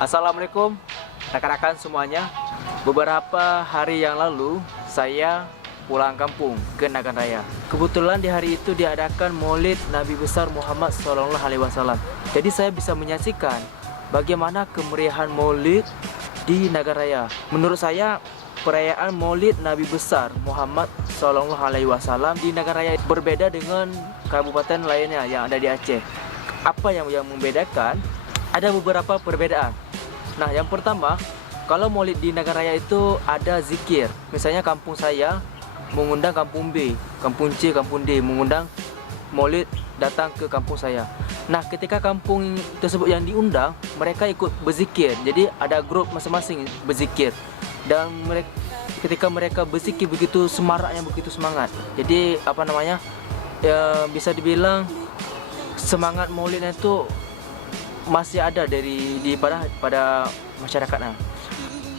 Assalamualaikum rekan-rekan semuanya. Beberapa hari yang lalu saya pulang kampung ke Nagan Raya. Kebetulan di hari itu diadakan Maulid Nabi besar Muhammad SAW. Jadi saya bisa menyaksikan bagaimana kemeriahan Maulid di Nagan Raya. Menurut saya perayaan Maulid Nabi besar Muhammad SAW di Nagan Raya berbeda dengan kabupaten lainnya yang ada di Aceh. Apa yang membedakan? Ada beberapa perbedaan. Nah, yang pertama, kalau Maulid di Nagan Raya itu ada zikir. Misalnya kampung saya mengundang kampung B, kampung C, kampung D mengundang Maulid datang ke kampung saya. Nah, ketika kampung tersebut yang diundang, mereka ikut berzikir. Jadi ada grup masing-masing berzikir. Dan ketika mereka berzikir begitu semaraknya, begitu semangat. Jadi ya, bisa dibilang semangat Maulidnya itu masih ada pada masyarakatnya.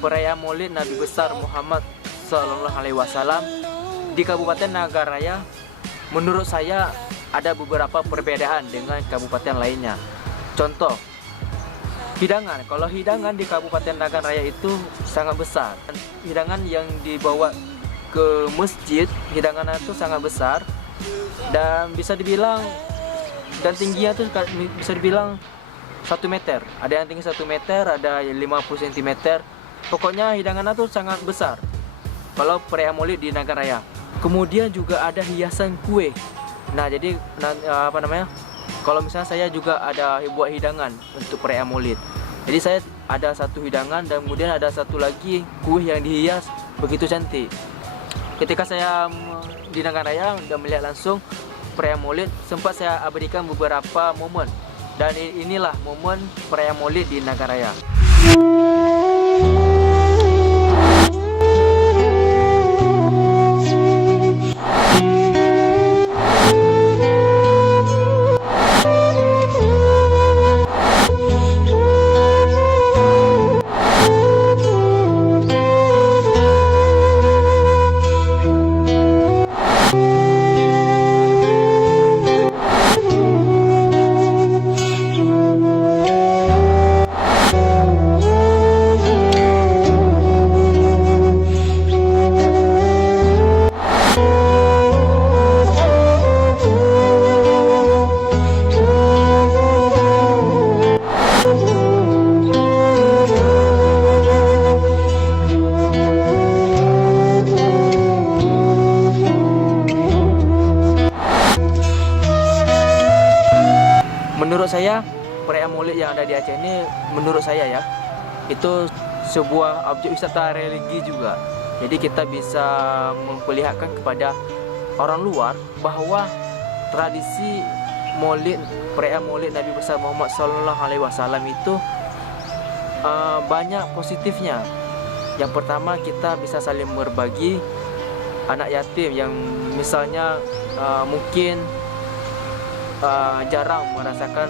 Perayaan Maulid Nabi besar Muhammad SAW di Kabupaten Nagan Raya, menurut saya ada beberapa perbedaan dengan kabupaten lainnya. Contoh, hidangan. Kalau hidangan di Kabupaten Nagan Raya itu sangat besar. Hidangan yang dibawa ke masjid, hidangannya itu sangat besar dan bisa dibilang, dan tingginya itu bisa dibilang 1 meter. Ada yang tinggi 1 meter, ada 50 cm. Pokoknya hidangannya tuh sangat besar kalau perayaan Maulid di Nagan Raya. Kemudian juga ada hiasan kue. Nah, jadi kalau misalnya saya juga ada buat hidangan untuk perayaan Maulid. Jadi saya ada satu hidangan dan kemudian ada satu lagi kue yang dihias begitu cantik. Ketika saya di Nagan Raya dan melihat langsung perayaan Maulid, sempat saya abadikan beberapa momen. Dan inilah momen perayaan Maulid di Nagan Raya. Menurut saya, perayaan Maulid yang ada di Aceh ini, menurut saya ya, itu sebuah objek wisata religi juga. Jadi kita bisa memperlihatkan kepada orang luar bahwa tradisi Maulid, perayaan Maulid Nabi besar Muhammad SAW itu banyak positifnya. Yang pertama, kita bisa saling berbagi anak yatim yang misalnya mungkin jarang merasakan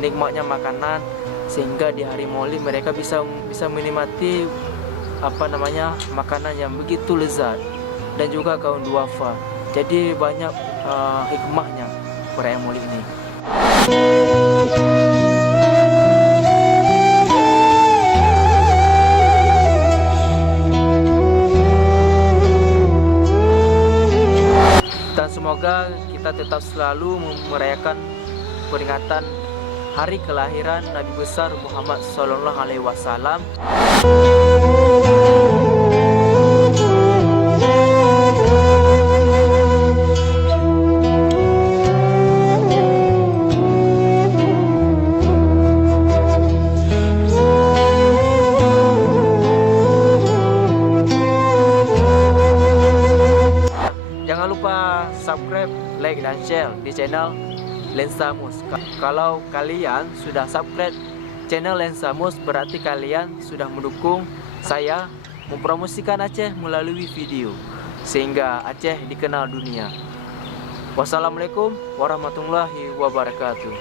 nikmatnya makanan, sehingga di hari Maulid mereka bisa menikmati makanan yang begitu lezat, dan juga kaum duafa. Jadi banyak hikmahnya perayaan Maulid ini. Dan semoga kita tetap selalu merayakan peringatan hari kelahiran Nabi besar Muhammad SAW. Jangan lupa subscribe, like, dan share di channel Lensa Mus. Kalau kalian sudah subscribe channel Lensa Mus, berarti kalian sudah mendukung saya mempromosikan Aceh melalui video, sehingga Aceh dikenal dunia. Wassalamualaikum warahmatullahi wabarakatuh.